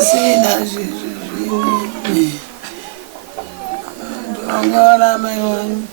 sina Angora my one.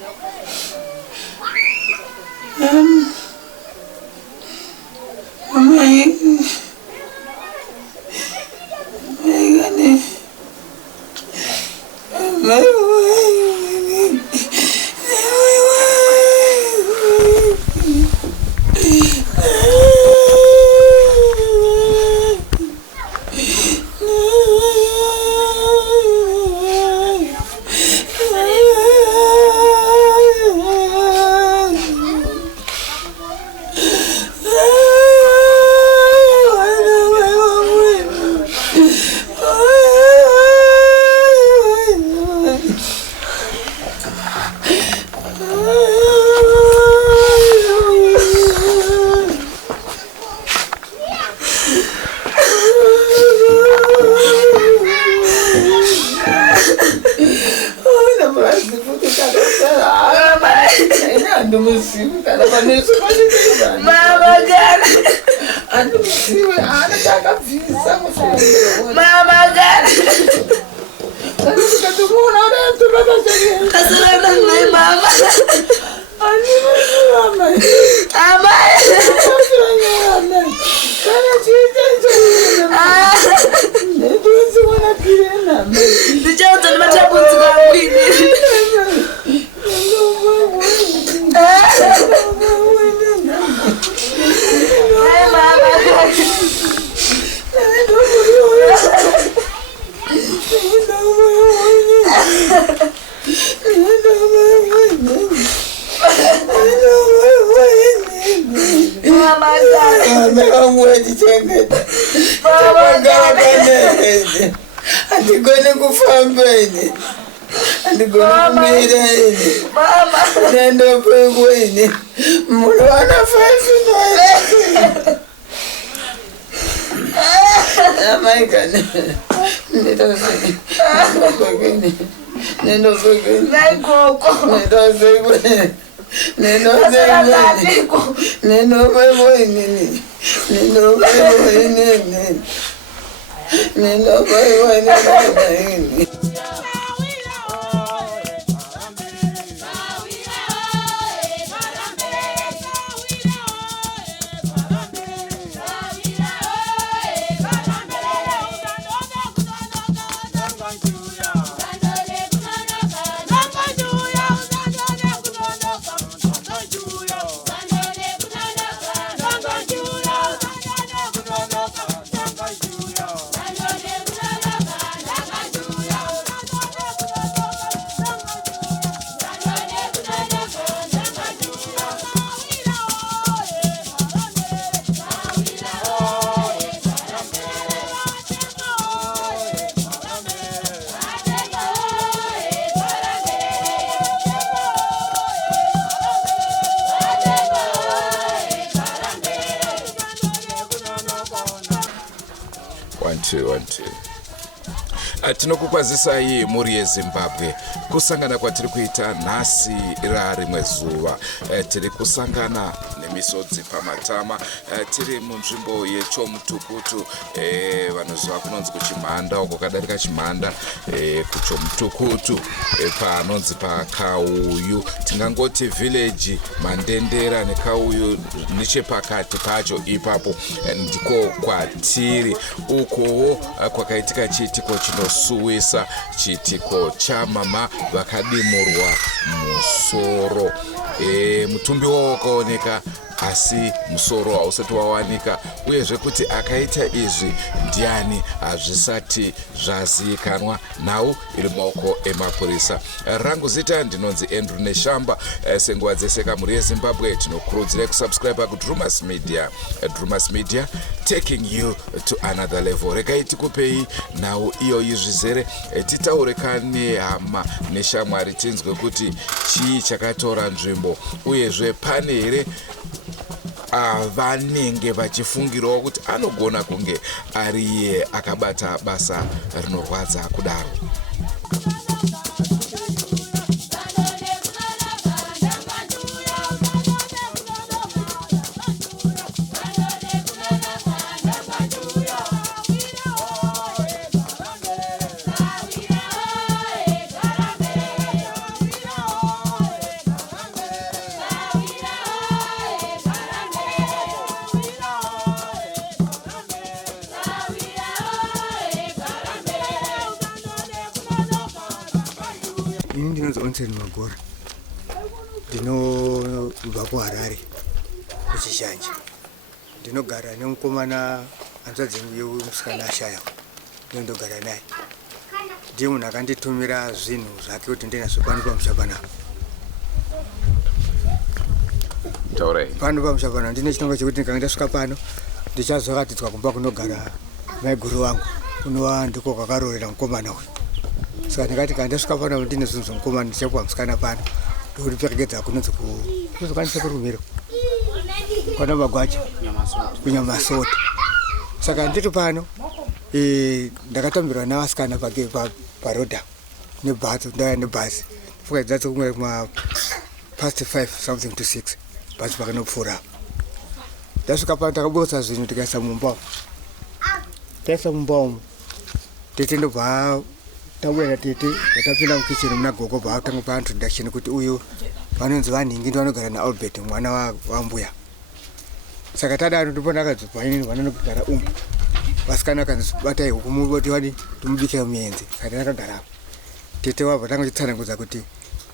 Tinokukwazisai muri yeZimbabwe kusangana kwatiri kuita nhasi rimwe zuva. Tiri kusangana nemisodzi pamatama, tiri munzvimbo yeChomutukutu, vanoziva kunonzi kuChimhanda, uko kadarika Chimhanda kuChomutukutu, panonzi paKauyu, tingangoti village Mandendera neKauyu nechepakati pacho ipapo ndiko kwatiri. Ukowo kwakaitika chiitiko chinosuwisa, chiitiko chamama vakadimurwa musoro. Mutumbi wavo wakaoneka asi musoro hausati wawanika, uyezve kuti akaita izvi ndiani hazvisati zvazivikanwa. Nhau iri mumaoko emapurisa. Rangu zita ndinonzi Andrew Neshamba. Senguva dzese kamuri yeZimbabwe tinokurudzirai kusubscribe kuDrumas Media. Drumas Media, taking you to another level. Regai tikupei nhau iyoyi zvizere, titaure nehama neshamwari tinzwe kuti chii chakatora nzvimbo, uyezve pane here vanenge vachifungirawo kuti anogona kunge ari iye akabata basa rinorwadza kudaro. ndinonzi Onsen Magora. Ndinobva kuHarare kuChishanje. Ndinogara nemukomana hanzvadzi yemusikana ashaya. Ndinondogara naye. Ndiye munhu akanditumira zvinhu zvake kuti ndinazvo pano pamusha panapa. Pano pamusha panapa ndine chinongo chekuti ndikanga ndasvika pano ndichazoratidzwa kumba kunogara maiguru vangu. Kunova ndiko kwakarorera mukomana uyu. Saka ndikati kana ndasvika pano ndine zvinhu zvomukomana ndichapuwa musikana pano. Ndikutiperekedza kunonzi kuzokwanisa kurumira kwana Magwaja kuNyamasota. Saka ndiri pano ndakatambirwa navasikana parodha nebhazi, ndauya nebhazi fuka dzatso kumwe past 5 something to 6 bhazi pakanopfuura. Ndasvika pano takaburitsa zvinhu tikaisa mumba umu. Taisa mumba umu tete ndobva tabuya natete tatapinda mukicheni muna gogo bva tanga pa introduction kuti uyu vanonzi vanhingi ndivanogara naAlbert mwana wambuya. Saka tadaro ndipo ndakadzwa inini vanonogara vasikana kanzibatai hukumu kuti vadi tumubikira muenzi. Saka ndakagara tete wabva tanga chitsanangudza kuti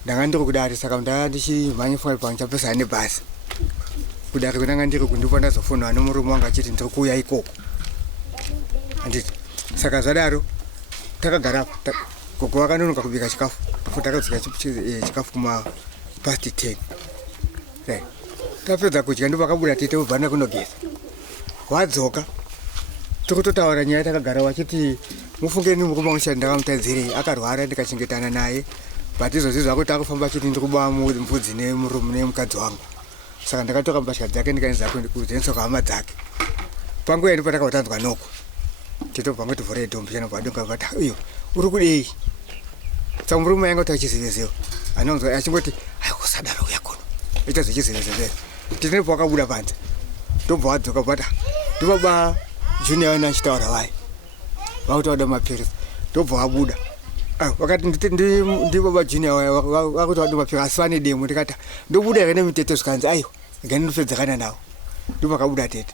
ndanga ndiri kudari. Saka ndichimhanya fungwa pandichapesana nebhazi kudari kwendanga ndiri kundipo ndazofonwa nomurume wanga achiti ndiri kuuya ikoko handiti. Saka zvadaro takagara gogo vakanonoka kubika chikafu takadzika chikafu kuma past 10. Tapedza kudya ndipo vakabuda tete ubva kunogeza. Wadzoka tokutotaura nyaya takagara wachiti mufungeni mukomana wangu ndakamutadzirei akarwara ndikachengetana naye but izvozvizvo akuti akufamba achiti ndiri kuba mbudzi nemurume nemukadzi wangu. Saka ndakatoka mbatya dzake ndikaenza kuzenso kwahama dzake. Panguva ndipo takautanzwa noko titobva ngoti vhore dombi chana vadonga vati uyo uri kudei. Saka murume yanga kuti achizivezewa anonzwa achingoti kusadaro yakono ichazochizivezezera titepo wakabuda panze tobva wadzoka bata ndibaba junior wena achitaura vai vakuti vada mapirisi tobva wabuda wakati ndi baba junior vakuti vada mapirisi asi vane demo ndikati ndobuda here nemitete zvikanzi aiwa ngandinopedzekana nawo ndipo vakabuda tete.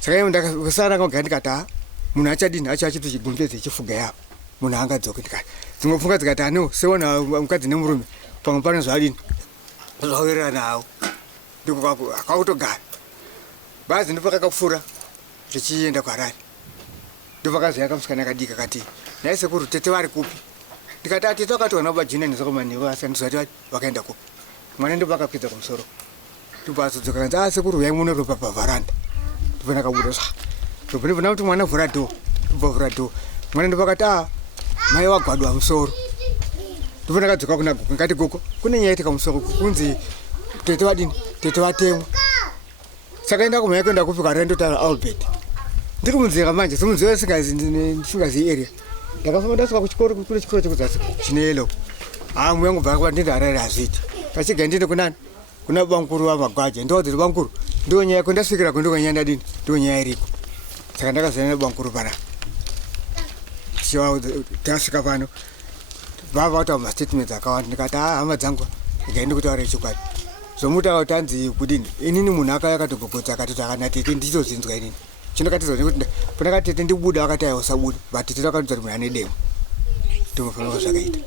Saka ivo ndakasara ngogara ndikati munhu achadini achiti chigumbezi chifuga yapo munhu angadzoki. Ndikati dzimwe pfungwa dzikati ano seona mukadzi nemurume pamwe pano zvadini zvawirirana hawo ndiko akakutogara. Bhazi ndipo kakapfuura richienda kuHarare. Ndipo vakazoya kamusikana kadika kati nhai sekuru tete vari kupi. Ndikati tete wakatiwana baba junior nezakomaniwo asi handizvati vakaenda kupi. Mwana ndipo akapedza kumusoro ndipo azodzoka kanzi sekuru yai munotopa pavharanda. Ndipo ndakabuda ndipo kuti mwana vhura dho vhura dho. Mwana ndipo akati mai wagwadwa musoro. Ndipo ndakadzoka kuna gogo ngati gogo kune nyaya itika musoro kunzi tete vadini tete vatemwa. Saka ndakumhanya kuenda kupi kuHarare ndotaura Albert ndiri kumunzira manje semunziwa ndisingaziyi area. Ndakafamba ndasvika kuchikoro kune chikoro chekudzasi chine yellow. Mweya yangu bva ndindi Harare hazviti pachiga ndine kunani kuna bankuru vaMagwaja ndodziri bankuru ndo nyaya kwendasvikira kwendiko nyaya ndadini ndo nyaya iriko. Saka ndakazana nebankuru panapa tasvika pano vava vataura mastatements akawanda. Ndikati hama dzangu ngaende kutaura chokwadi zvomutaura kuti hanzi kudini inini munhu akauya akatogogodza akatoti akana tete ndichozinzwa inini chinokatizwa kuti pandakati tete ndibuda akati usabuda but tete akatidza kuti munhu ane demo ndomufanira zvakaita.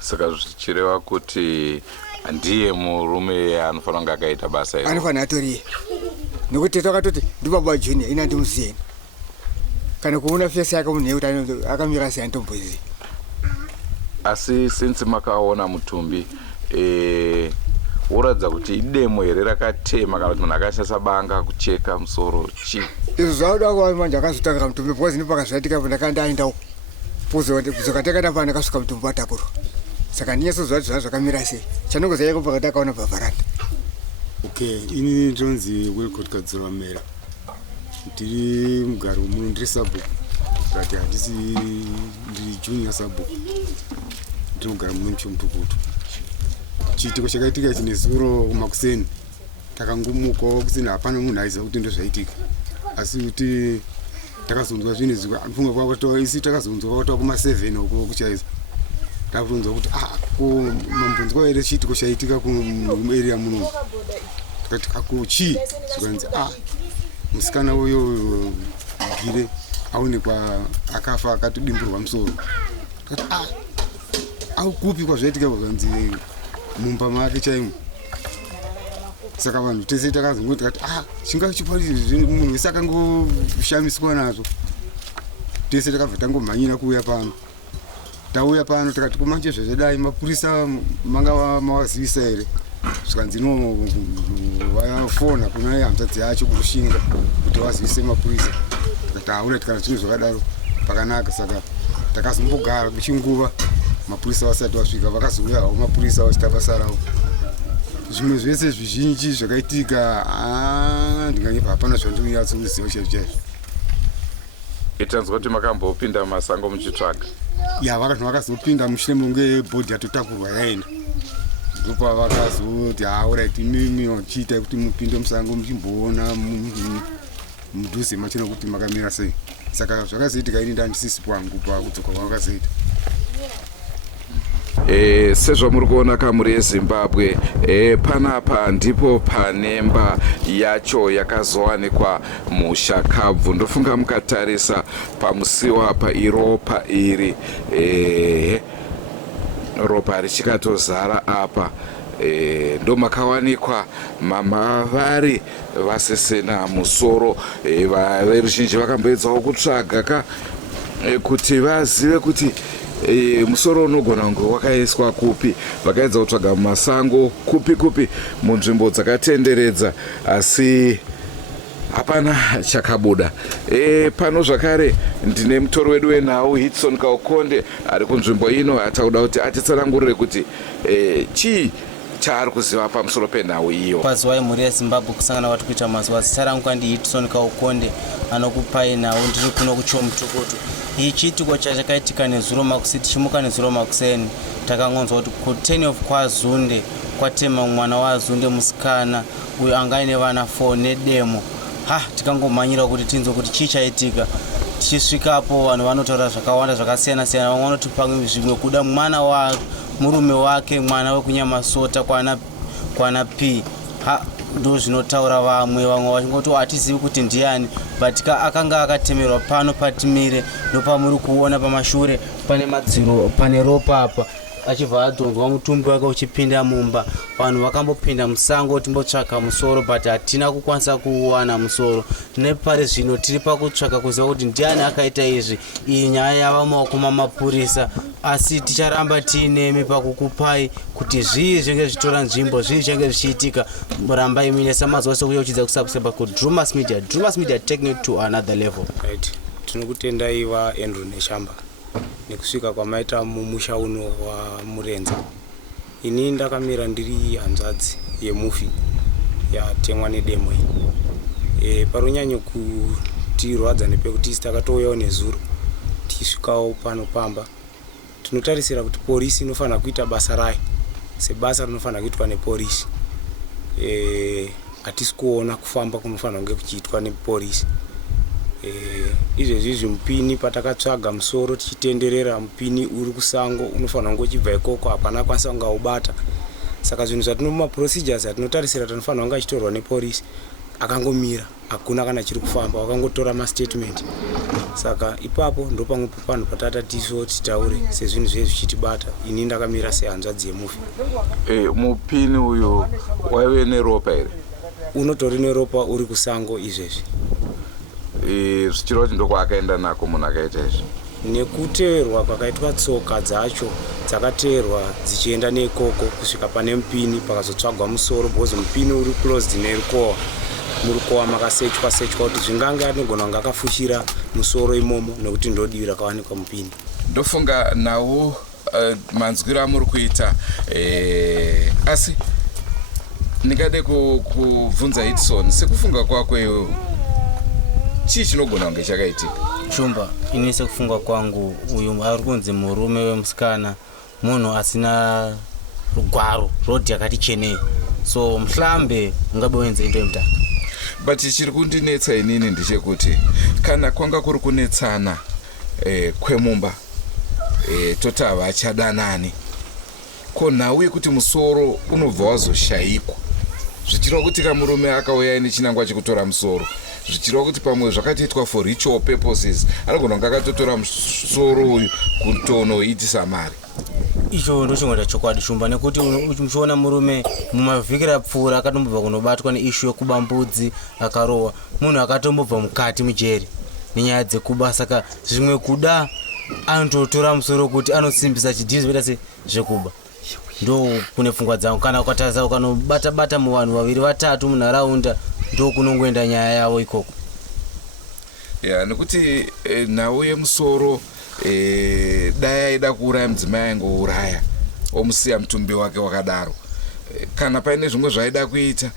Saka zvichireva kuti ndiye murume anofanira kunge akaita basa iro anofanira atoriye nekuti tete akatoti ndibaba junior ina ndimuziyeni kana kuona fesi yake munhu yekuti akamira sei andombozivi. Asi since makaona mutumbi uratidza kuti idemo here rakatema kana kuti munhu akashandisa banga kucheka musoro chii. Izvo zvauda kuva manje akazotakira mutumbi because ndipakazviitika ndakandaenda uko kuzokatekana pano akasvika mutumbi watakurwa. Saka ndinyasoziva kuti zvakamira sei chanongoziva kubva katakaona pavharanda. Okay, ini ndinonzi Wilcott Kadzora Mera. Ndiri mugaro muno ndiri sabhuku but handisi ndiri junior sabhuku ndinogara muno muchomutukutu. Chiitiko chakaitika chine zuro kumakuseni takangomukawo kuseni hapana munhu aiziva kuti ndozvaitika asi kuti takazonzwa zvinhu izvi anofunga kwakutaura isi takazonzwa kwakutaura kuma7 uko kuchaizwa takutonzwa kuti mambunzwa here chiitiko chaitika kuarea muno tikati ako chii zvikanzi musikana uyo Gire aonekwa akafa akatodimburwa musoro tikati kupi kwazvaitika kuzvanzi mumba make chaimo. Saka vanhu tese takazongoti kati chingachipariri munhu wese akangoshamiswa nazvo. Tese takabva tangomhanyira kuuya pano. Tauya pano tikati kumanje zvezvedai mapurisa manga mawazivisa here. Zvikanzi no vayafona kuna hanzvadzi yacho kurushinga kuti vazivise mapurisa. Tikati aura tikati zvinhu zvakadaro pakanaka. Saka takazombogara kuchinguva mapurisa vasati vasvika vakazouyawo mapurisa vachita basa ravo. Zvimwe zvese zvizhinji zvakaitika ndinganyepa hapana zvandinyatsikuziva chaizvo chaizvo. Itanzwa kuti makambopinda mumasango muchitsvaga? Ya vakazopinda mushure monge bhodhi yatotakurwa yaenda. Ndipo vakazoti alright mimi chiita kuti mupinde musango muchimboona mudhuze machina kuti makamira sei. Saka zvakazoitika ini ndandisisipo hangu pakudzoka kwavakazoita. Sezvamuri kuona kamuri yeZimbabwe, panapa ndipo panemba yacho yakazowanikwa muShakabvu. Ndofunga mukatarisa pamusiwa pairopa iri ropa richikatozara apa, ndo makawanikwa mamavari vasesena musoro. Veruzhinji vakamboedzawo kutsvaga kuti vazive kuti musoro unogona kunge wakaiswa kupi. Vakaedza kutsvaga mumasango kupi munzvimbo dzakatenderedza, asi hapana chakabuda. Pano zvakare ndine mutori wedu wenhau Hitson Kaukonde ari kunzvimbo ino. Atauda kuti atitsanangurire kuti chii chaari kuziva pamusoro penhau iyo. Pazuva imhuri yeZimbabwe kusangana kwati kuita mazuva. Zita rangu kwandi Hitson Kaukonde anokupai nhau. Ndiri kuno kuChomutukutu. Ichi chiitiko chakaitika nezuro makuseni, tichimuka nezuro makuseni takangonzwa kuti ku10 of kwaZunde kwatema mwana waZunde musikana uyo anga aine vana 4 nedemo. Tikangomhanyira kuti tinzwe kuti chii chaitika. Tichisvikapo vanhu vanotaura zvakawanda zvakasiyana siyana. Vamwe vanoti pamwe zvimwe kuda mwana wa murume wake, mwana wekunyamasota kwana P. Ndo zvinotaura vamwe vachingoti hatizivi kuti ndiani, but akanga akatemerwa pano patimire nopamuri kuona pamashure pane madziro pane ropa apa. Achibva adzodzwa mutumbi wake uchipinda mumba. Vanhu vakambopinda musango timbotsvaka musoro, but hatina kukwanisa kuwana musoro. Nepari zvino tiri pakutsvaka kuziva kuti ndiani akaita izvi. Iyi nyaya yava maoko mamapurisa, asi ticharamba tiinemi pakukupai kuti zvii zvinge zvitora nzvimbo, zvii zvinge zvichiitika. Rambai muine samazuva sekuyochidza kusubscribe kuDrumas Media. Drumas Media taking it to another level. Right. Tinokutendai Iva Andrew Neshamba nekusvika kwamaita mumusha uno waMurenza. Ini ndakamira ndiri hanzvadzi yemufi yatemwa nedemo iyi. Paronyanya kutirwadza nepekuti takatouyawo nezuro tichisvikawo pano pamba. Tinotarisira kuti polisi inofanira kuita basa rayo sebasa rinofanira kuitwa nepolisi. Hatisi kuona kufamba kunofanira kunge kuchiitwa nepolisi. Izvezvi mupini patakatsvaga musoro tichitenderera, mupini uri kusango unofanira kunge uchibva ikoko, hapana kwanisa kungaubata. Saka zvinhu zvatino mumaprocedures atinotarisira tinofanira kunge achitorwa nepolisi akangomira, hakuna kana chiri kufamba, wakangotora mastatement. Saka ipapo ndo pamwe panhu patata tiso titaure sezvinhu zvezvi zvichitibata. Ini ndakamira sehanzvadzi yemufi. Mupini uyu waive neropa here? Unotori neropa uri kusango izvezvi. Zvichireva kuti ndokwaakaenda nako munhu akaita izvi? Nekuteerwa kwakaitwa tsoka dzacho dzakateerwa dzichienda neikoko kusvika pane mupini pakazotsvagwa musoro, because mupini uri closed nerukowa. Murukowa makasechwa kuti zvingange anogona kunge akafushira musoro imomo nekuti ndodivi rakawanikwa mupini. Ndofunga nhau manzwiro amuri kuita, asi ndingade kubvunza Hitson, sekufunga kwako chii chinogona kunge chakaitika? Shumba, ini sekufunga kwangu uyu ari kunzi murume wemusikana, munhu asina rugwaro, rodhi yakati chenei. So mhlambe ungabe wenze into yemutana. But chiri kundinetsa inini ndechekuti kana kwanga kuri kunetsana kwemumba toti havachadanani, ko nhau yekuti musoro unobva wazoshayikwa, zvichireva kuti kamurume akauya nechinangwa chekutora musoro, zvichireva kuti pamwe zvakatiitwa for ritual purposes, anogona kunge akatotora musoro uyu kutonoitisa mari. icho ndochingota chokwadi shumba nekuti uchimuchiona murume mumavhiki rapfuura akatombobva kunobatwa neishu yekuba mbudzi akarohwa, munhu akatombobva mukati mujeri nenyaya dzekuba. Saka zvimwe kuda anototora musoro kuti anosimbisa chidhizi voita sezvekuba. Ndo kune pfungwa dzangu. Kana ukatarisa ukanobata muvanhu vaviri vatatu munharaunda ndo kunongoenda nyaya yavo ikoko. Nekuti nhau yemusoro dai aida kuuraya mudzimai aingouraya omusiya mutumbi wake wakadaro. Kana paine zvimwe zvaida kuita.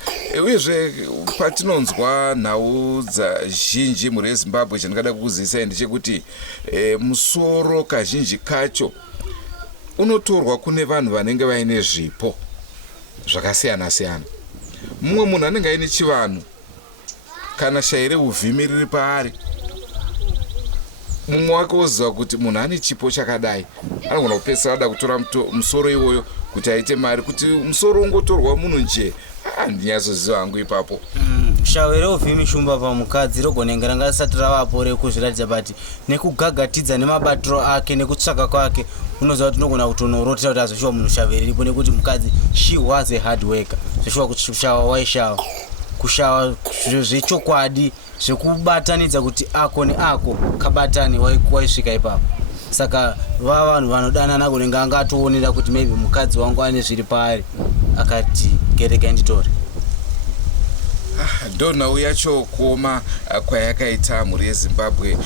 Uyezve patinonzwa nhau zhinji mhuri yeZimbabwe, chandingada kukuzivisai ndechekuti musoro kazhinji kacho unotorwa kune vanhu vanenge vaine zvipo zvakasiyana siyana. Mumwe munhu anenge aine chivanhu, kana shairi uvhimi riri paari, mumwe wake oziva kuti munhu ane chipo chakadai, anogona kupedzisa ada kutora musoro iwoyo kuti aite mari. Kuti musoro ungotorwa munhu nje, handinyazoziva hangu ipapo. Shairi uvhimi shumba pamukadzi rogonenge ranga risati ravapo rekuzviratidza bati nekugagatidza nemabatiro ake nekutsvaga kwake unoziva kuti unogona kutonorotera kuti azoshuva munhu shaviri ripo, nekuti mukadzi she was a hard worker. Zvoshuva kushawa waishawa, kushawa zvechokwadi zvekubatanidza kuti ako neako kabatani waisvika ipapo. Saka vanhu vanodanana kunenge angatoonera kuti maybe mukadzi wangu ane zviri paari, akati gereka nditore. Nhau yacho kuoma kwayakaita mhuri yeZimbabwe,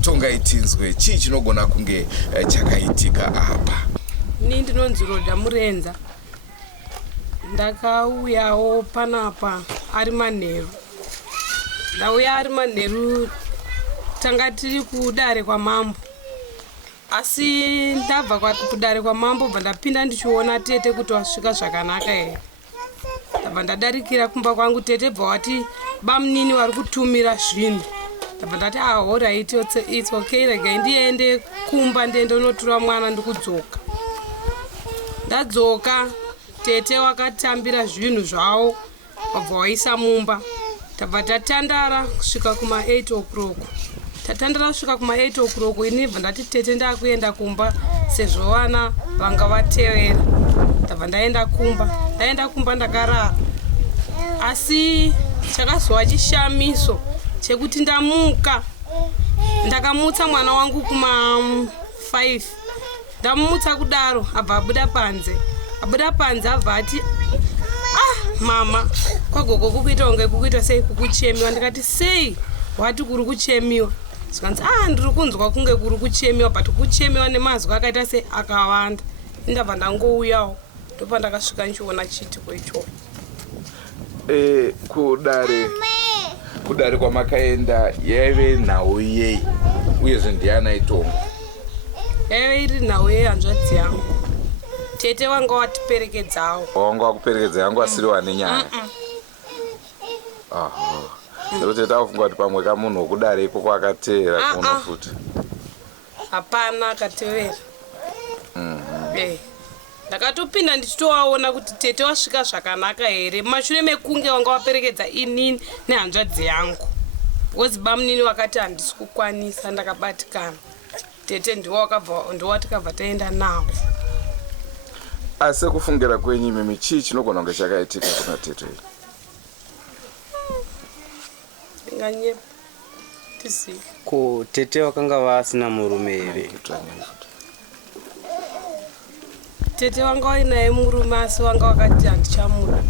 tongaitinzwe chii chinogona kunge chakaitika apa? Ini ndinonzi Rodha Murenza. Ndakauyawo panapa ari manheru. Ndauya ari manheru, tanga tiri kudare kwa mambo. Asi ndabva kudare kwa mambo bva ndapinda ndichiona tete kuti wasvika zvakanaka here. Ndabva ndadarikira kumba kwangu, tete bva wati bamunini wari kutumira zvinhu. Ndabva ndati alright, it's okay, regai ndiende kumba ndiende unotura mwana ndikudzoka. Ndadzoka, tete wakatambira zvinhu zvawo wabva waisa mumba. Tabva tatandara kusvika kuma 8 o'clock. Tatandara kusvika kuma 8 o'clock, ini bva ndati tete ndakuenda kumba sezvo vana vanga vatevera. Ndabva ndaenda kumba ndakarara. Asi chakazova chishamiso chekuti ndamuka, ndakamutsa mwana wangu kuma 5. Ndamutsa kudaro abva abuda panze. Abva ati mama, kwagogo kukuita unge kukuita sei kukuchemiwa. Ndikati sei wati kuri kuchemiwa? Sikanzi ndiri kunzwa kunge kuri kuchemiwa, but kuchemiwa nemazwi akaita sei akawanda. Ndabva ndangouyawo, ndopa ndakasvika ndichiona chiitiko ichocho. Kudare kwamakaenda yaive nhau yei, uyezve ndiani aitonga? Yaive iri nhau yehanzvadzi yangu. Tete wanga watiperekedzawo. Wanga wakuperekedza yangu asiri wane nyaya? Nekuti takufunga kuti pamwe kamunhu wokudare ikoko akateera kuno futi. Hapana, akatevera. Ndakatopinda ndichitowaona kuti tete wasvika zvakanaka here, mashure mekunge wanga waperekedza inini nehanzvadzi yangu. Because bamunini wakati handisi kukwanisa, ndakabatikana. Tete ndiwatikabva taenda nawo. Asi kufungira kwenyu imimi chii chinogona kunge chakaitika kuna tete? Ndinganyepa tizive. Ko tete wakanga vasina murume here? Tete wanga wainaye murume, asi wanga wakati handichamuda.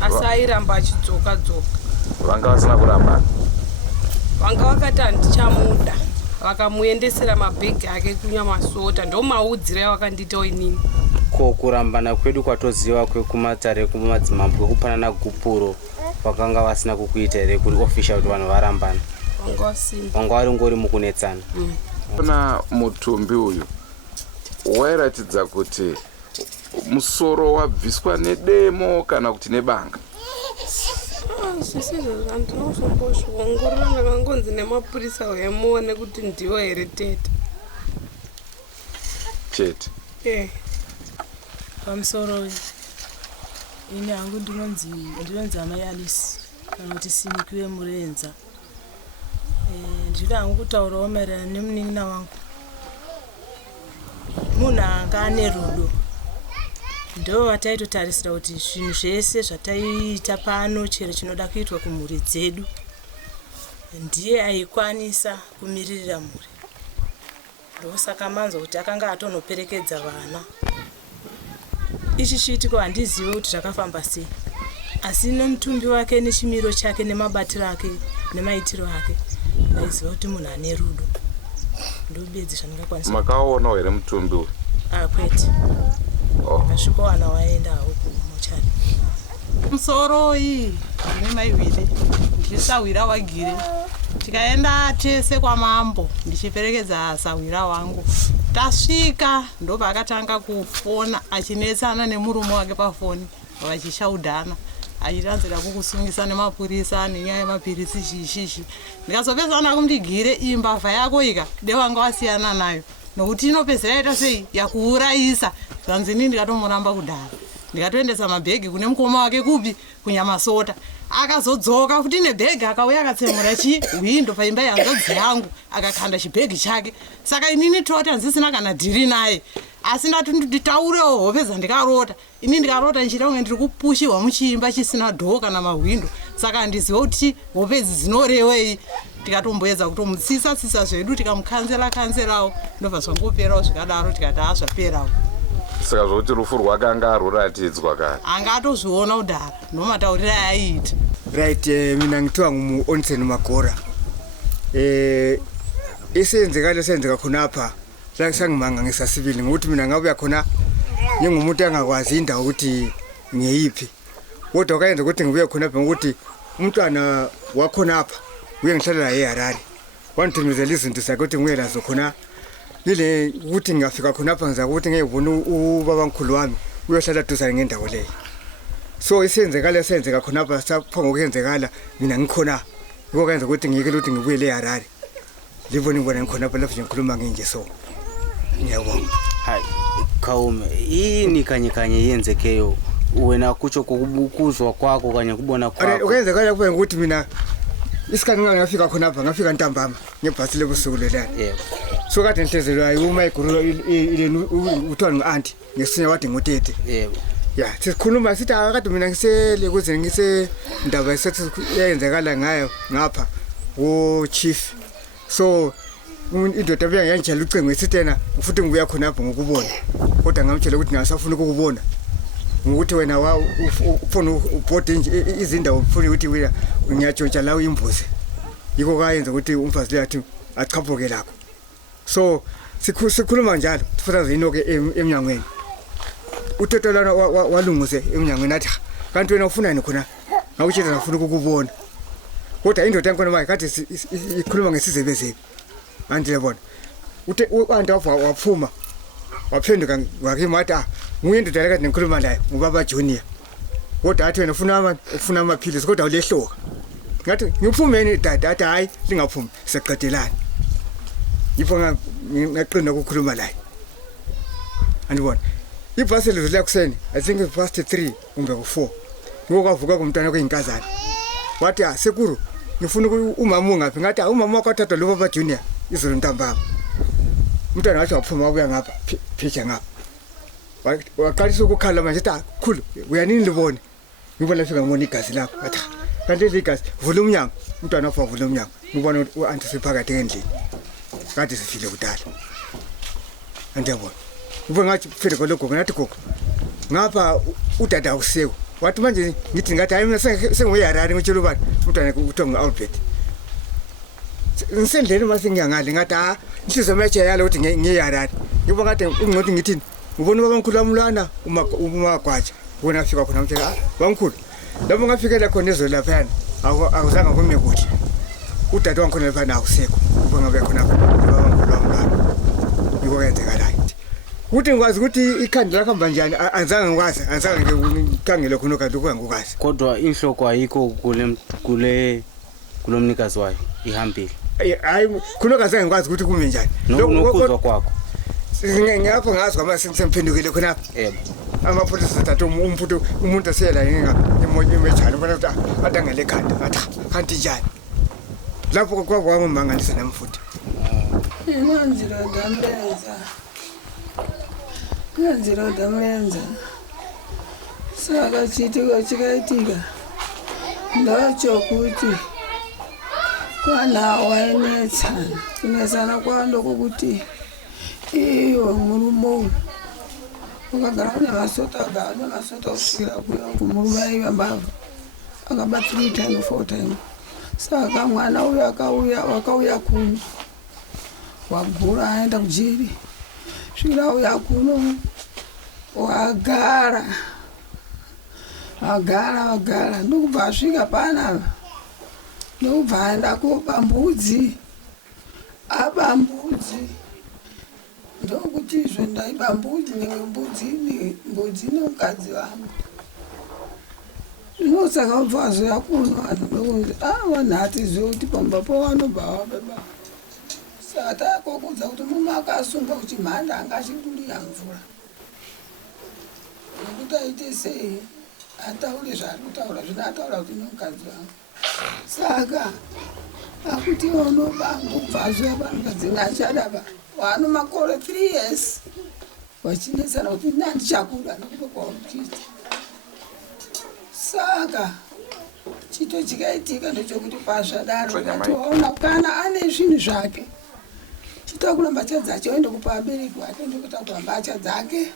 Asi airamba achidzoka. Vanga vasina kuramba? Vanga wakati handichamuda. Vakamuendesera mabhegi ake kunyamasota, ndo maudzire awakanditawo inini. Ko kurambana kwedu kwatoziva kwekumatare kumadzimambo kwekupanana gupuro vakanga vasina kukuita here kuri official kuti vanhu varambana? Vanga vari ngori mukunetsana. Kuna mutumbi uyu wairatidza kuti musoro wabviswa nedemo kana kuti nebanga? Zvisizvo handinozombozviongorora, ndakangonzi nemapurisa vaimuone kuti ndiwo here tete. Chete? Pamusoro uyu ini hangu ndinonzi amai Alice kana kuti Sinikiwe Murenza. Ndiri hangu kutaurawo maererano nemunin'ina wangu. munhu anga ane rudo ndo vataitotarisira kuti zvinhu zvese zvataiita pano chero chinoda kuitwa kumhuri dzedu ndiye aikwanisa kumiririra mhuri. Ndosaka manzo kuti akanga atonoperekedza vana. Ichi chiitiko handizivi kuti zvakafamba sei, asi nomutumbi wake nechimiro chake nemabatiro ake nemaitiro ake ndaiziva kuti munhu ane rudo. Ndobedzi zvandingakwanisa. Makaona here mutumbi uyu? Kwete. Ndasvikowana waenda huku muchari. Musoro iyi nemaivile ndisawira wagire tikaenda tese kwamambo ndichiperekedza sawira wangu. Tasvika ndo paakatanga kufona achinetsana nemurume wake pafoni vachishaudhana achitanzira kukusungisa nemapurisa nenyaya yemapirisi zhizhizhi. Ndikazopedzana kumndigire imba vha yako ika devanga wasiyana nayo nokuti inopedzera ita sei yakuurayisa. Zvanzini ndikatomuramba kudhara ndikatoendesa mabhegi kune mukoma wake kupi kunyamasota. Akazodzoka futi nebhegi akauya akatsemura chihwindo paimba yanzodzi yangu akakanda chibhegi chake. Saka inini tota handisina kana dhiri naye, asi ndati nditaurewo hope dzandikarota. Ini ndikarota nchida kunge ndiri kupushiwa muchiimba chisina dhoo kana mahwindo. Saka handiziva kuti hope idzi dzinorewei. Tikatomboedza kutomutsisa zvedu tikamukanzerawo ndobva zvangoperawo zvikadaro tikati zvaperawo. Saka zvokuti rufu rwake anga aruratidzwa kare anga atozviona kudhara nomatauriro aiita. Right, mina ngithiwa ngumu-Onsen Magora. Isenzeka khona apha la sangimanga ngisasibili ngokuthi mina ngabuya khona ngingumuntu angakwazi indawo ukuthi ngiyiphi. Kodwa kayenza ukuthi ngibuye khona apha ngokuthi umntwana wakhona apha uyengihlala eHarare. Wanithumezela izinto zakhe ukuthi ngibuye lazo khona. Nile ukuthi ngafika khona apha ngiza ukuthi ngiyibona ubabamkhulu wami uyohlala duzane ngendawo leyo. So isenzeka khona apha sapho ngokuyenzekala mina ngikhona. Yiko kayenza ukuthi ngiyekele ukuthi ngibuye eHarare. Ngibona ngikhona apha lapho nje ngikhuluma nginje so. Ngiyabonga. Hayi Khawume, ini kanye yenzekeyo wena kutsho kokubukuzwa kwakho kanye kubona kwakho. Okuyenzekala kube ukuthi mina isikhathi ngafika khona apha ngafika ntambama ngebhasi lebusuku lelana. Yebo. So kade ngihlezela uma iguru ile uthiwa ngi-auntie ngesinya wade ngotete. Yebo. Ya sikhuluma sithi akade mina ngisele kuze ngise indaba esethi yenzekala ngayo ngapha wo chief. So indoda buya ngiyangitshela ucingo esithena futhi ngibuya khona apha ngokubona. Kodwa ngamtshela ukuthi ngasafuna ukukubona. Ngokuthi wena ufuna ubhode nje izindawo ufuna ukuthi wena ngiyatshontsha la imbuzi. Yiko kayenza ukuthi umfazi leyathi achaphoke lapho. So sikhuluma njalo sifuthi zinoke eminyangweni. Utotolana walunguse eminyangweni athi kanti wena ufunani khona ngakutshela ngifuna ukukubona. Kodwa indoda yankona maye kade ikhuluma ngesizebezebe. Andiyabona. Uthe uAndavu waphuma waphenduka wakimata nguye indoda yakade ngikhuluma naye ngubaba Junior. Kodwa athi wena ufuna amaphilisi kodwa ulehloka. Ngathi ngiphumeni dada athi hayi lingaphumi siqedelana. Yipho ngaqina ukukhuluma naye. Andibona. Ibhasi lidlula kuseni I think it's past 3 kumbe ku4. Ngokavuka kumntwana kweyinkazana. Wathi sekuru ngifuna umama ungaphi ngathi umama wakho wathatha lo baba Junior izolo ntambama. Umntwana wathi waphuma ubuya ngapha phitsha ngapha. Waqalisa ukukhala manje ta khulu uyanini libone. Ngibona fika ngibona igazi lapho athi kanti igazi vula umnyango umntwana wafa vula umnyango ngibona uAuntie siphakathi endlini. Kade sifile kudala. Andiyabona. Ube ngathi phela koloko ngathi gogo. Ngapha udada awuseko. Wathi manje ngithi ngathi hayi mina sengiyaRarare ngitshela ubani umntwana kuthiwa nguAlbert. Ngisendleni mase ngiyangale ngathi inhliziyo matshe yalo ukuthi ngiyaRarare. Ngiba ngathi ungithi ngithini? Ngibona ubabamkhulu amlwana umagwaja. Wona afika khona mthe bamkhulu. Lapho ngafikela khona ezwe laphana awuzanga kume kuhle. Udade wangikhona lapha awusekho. Kuba ngabe khona ubabamkhulu amlwana. Yiko kwenzekala. Ukuthi ngikwazi ukuthi ikhanda lakhamba njani azange ngikwazi azange ngikhangele khona kanti kuya ngokwazi. Kodwa inhloko ayikho kulomnikazi wayo ihambile. Hayi khona kazange ngikwazi ukuthi kume njani. Nokuzwa kwakho. Ngiyapho ngazi kwama sengiphendukile khona apha. Yebo. Amapholisa athatha umuntu asela imoto emejana bona ukuthi adangele ekhanda athi kanti njani. Lapho kwakwangimangalisa namfuthi. Imanzi kadambeza. Kanzira Damulenza. Saka chitiko chikaitika ndachokuti kwana wainetsana kunetsana kwando kokuti iwe murume ukagara une masota gano masota kusvira kuya kumurume aiva mbavha akaba 3 time 4 time. Saka mwana uyo wakauya kuno wagura aenda kujeri svikira uya kuno wagara ndokubva asvika panapa ndokubva aenda koba mbudzi abambudzi ndokuti izvo ndaiba mbudzi nemukadzi wangu zvino saka ubva azoya kuno vanhu ndokunzi vanhati zoti pamba pavanobva vabeba saka takokudza kuti mume akasunga kuti mhanda anga achidurira mvura nokuti aite sei ataure zvaari kutaura zvino ataura kuti nomukadzi wangu saka akuti onobangobva azoya vanhukadzi nachadaba wano makore 3 years wachinetsana kuti nandichakuda nokuti kwauchiita. Saka chito chikaitika ndechokuti pazvadaro atoona kana ane zvinhu zvake chitoakura mbatya dzacho oende kupa abereki wake ndokutakura mbatya dzake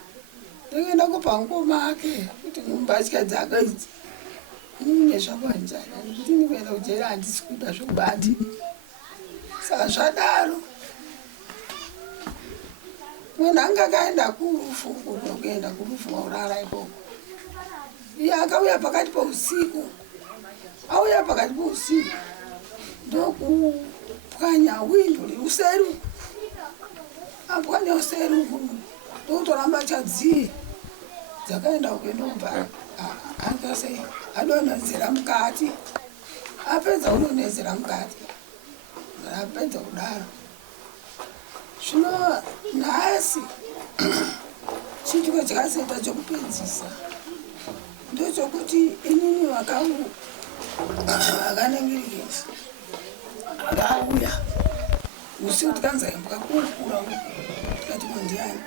ndokuenda kupa ngoma ake kuti mbatya dzake idzi inine zvakwanjani kuti ndikuenda kujeri handisi kuda zvokubati. Saka zvadaro munhu anga akaenda kurufu kuenda kurufu waurara ikoko iye akauya pakati pousiku ndokupwanya windo reuseru apwanya useru ndokutoramba chadziye dzakaenda kuenda kubva akase adonhedzera mukati apedza kudonhedzera mukati apedza kudaro zvino nhasi chitiko chakaseita chokupedzisa ndochokuti inini vakanengirikisa akauya usiku tikanzayambuka kurukura tikati kondiani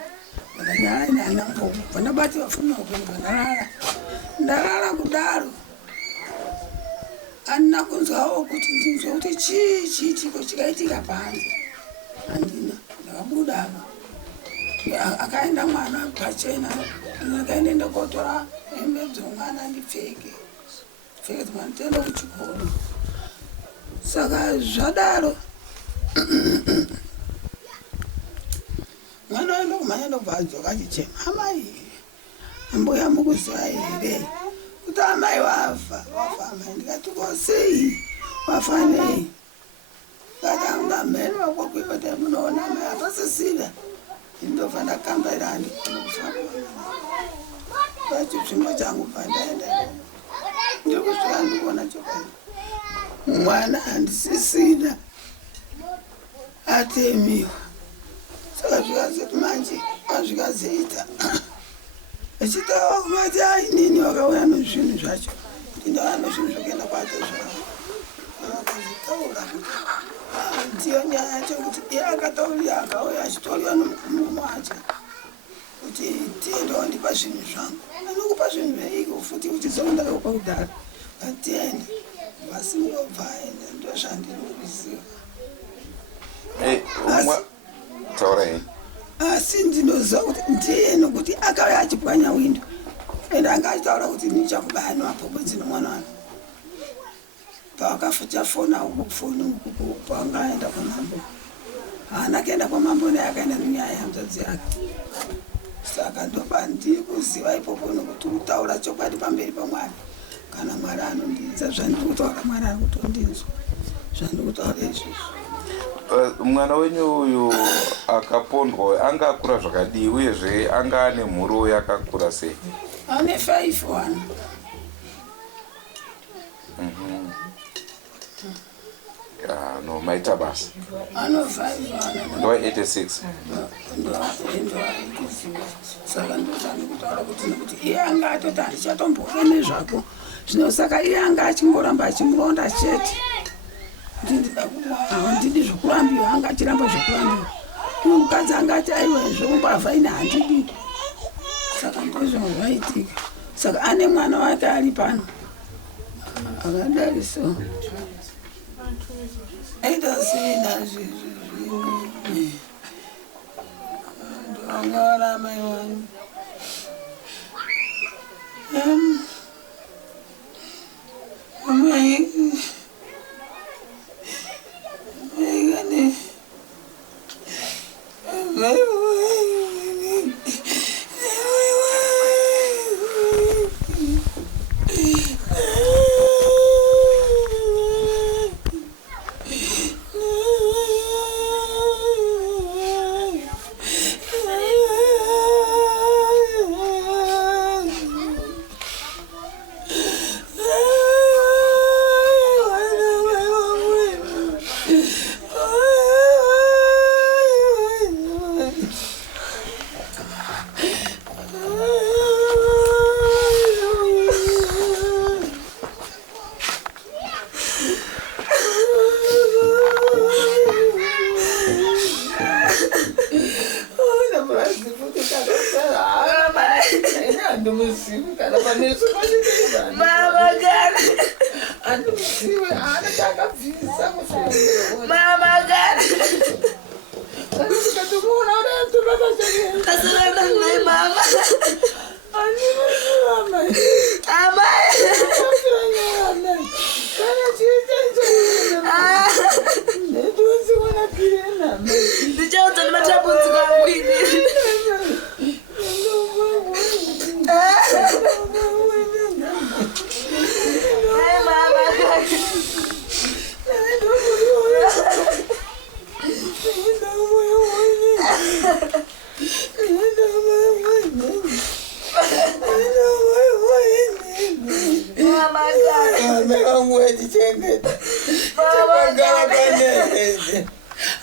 vakanyara ine anamboku vandabati vafuna kuenda ndarara kudaro andina kunzwawo kuti ndinzwa kuti chii chitiko chikaitika panze handina ndakabuda akaenda mwana pachena akaenda ndokotora hembe dzomwana ndipfeke dzomwana tiende kuchikoro. Saka zvadaro mwana waenda kumhanya ndobva adzoka achichema amai amboya mukuziva here kuti amai wafa amai ndikati kosei wafa nei kati anga mheni wakokwivati munoona amai apasisira ndobva ndakambaira handikufa pachipfimbo changu pandaenda ndokusvika ndikuona chokwadi mwana handisisina atemiwa. Saka zvikazoti manje azvikazoita achitawa kumati ainini wakauya nezvinhu zvacho kuti ndauya nezvinhu zvokuenda kwake zvavakazitaura kuti ndiyo nyaya chokuti iye akataurira akauya achitoriwa nomukumu wacho kuti tiendawo ndipa zvinhu zvangu anokupa zvinhu zveiko futi uchizoenda kaupa kudhara atiende vasingobva aenda ndozvandiri kuziva. Asi ndinoziva kuti ndiye nokuti akauya achipwanya windo ende anga achitaura kuti ndichakubaya nemapopodzi nomwana wake pavakafuta foni ukufoni ukuku paangaenda kwamambo haana kuenda kwamambo naye akaenda nenyaya yehanzvadzi yake. Saka ndopa ndiri kuziva ipopo nokuti kutaura chokwadi pamberi pamwari kana mwari anondinza zvandiri kutaura mwari ari kutondinzwa zvandiri kutaura izvizvo. Mwana wenyu uyu akapondwa anga akura zvakadii uyezve anga ane mhuru yakakura sei? Ane 5 no maita basa ano 5 ndo 86 saka ndozvandiri kutaura kuti nokuti iye anga atoti handichatombove nezvako zvino saka iye anga achingoramba achimuronda chete ndindida handidi zvokurambiwa anga achiramba zvokurambiwa mukadzi angati aiwa zvombavha ine handidi. Saka ndizvo zvaitika. Saka ane mwana wake ari pano akadari so aidasina zvinhu ndongora mai wangu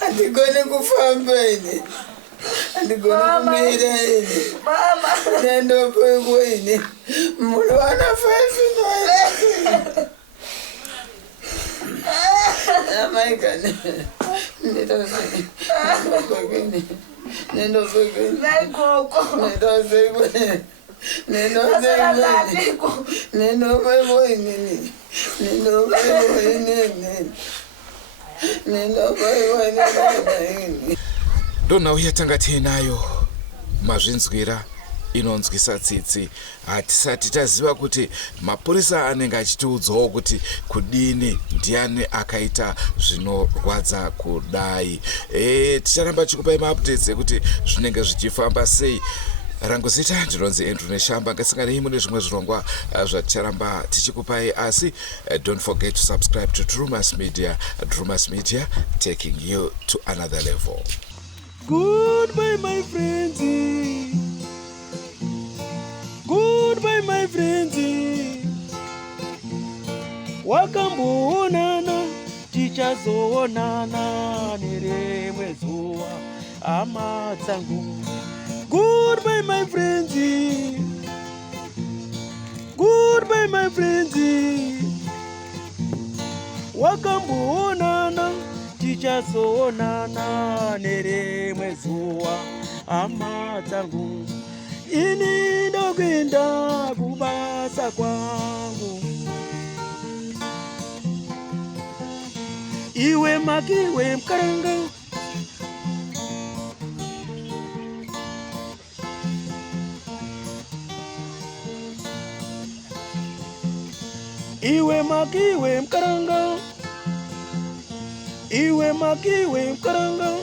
andigone kufamba ine andigone kumira ine nendopoiko ine munhu wana 5 amaikane ndetosene nendopoiko naikoko nendoseko ndonhau yatanga tinayo mazvinzwira inonzwisa tsitsi. hatisati taziva kuti mapurisa anenge achitiudzawo kuti kudini, ndiani akaita zvinorwadza kudai. Ticharamba chikupai maupdates ekuti zvinenge zvichifamba sei. Rangu zita ndinonzi Andrew Neshamba. Ngasingane mune zvimwe zvirongwa zvaticharamba tichikupai, asi don't forget to subscribe to Drumas Media. Drumas Media, taking you to another level. Goodbye my friends, goodbye my friends, wakamboonana tichazoonana nerimwe zuva hama dzangu. Goodbye my friends, goodbye my friends, wakamboonana tichazoonana nerimwe zuva hama dzangu. Ini ndokwenda kubasa kwangu, iwe makiwe mkaranga, iwe makiwe mkaranga, iwe makiwe mkaranga.